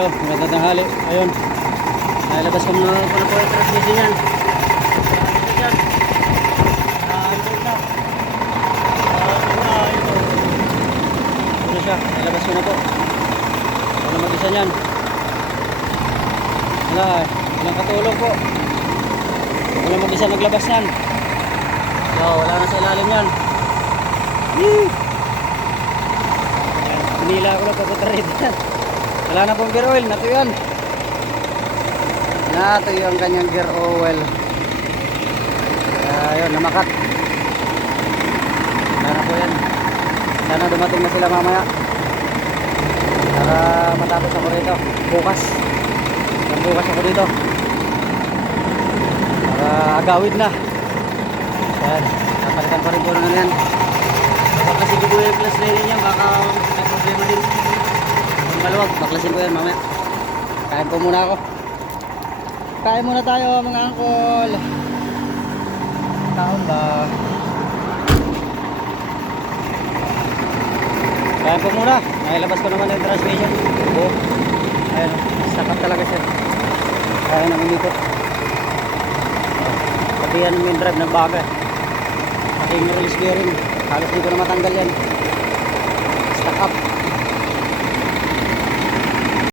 hello, magandang tanghali. Ayun, nalabas ko muna po yung transmission yan. Ito siya, nalabas ko na po. Wala mag-isa niyan. Walang katulong po. Wala mag-isa naglabas yan. So, wala na sa ilalim yan. Hinila ko na papunta rito yan. Wala na pong gear oil, natuyo yan. Natuyo ang kanyang gear oil. Ayun, namakat. Wala na po yan. Sana dumating na sila mamaya para matapos ako rito bukas. Bukas ako dito para agawid na. Yan, napalitan pa rin po ng yan. Baka sige po yung class training niya, baka may problema din. Kung maluwag, baklasin ko yan mamaya. Kain po muna ako. Kain muna tayo mga angkol. Taon ba? Kain po muna. Nailabas ko naman yung transmission. Oh, ayun, sakat talaga siya. Kaya naman dito. Pati yan yung drive ng baga. Pati yung release bearing. Halos hindi ko na matanggal yan. Stack up.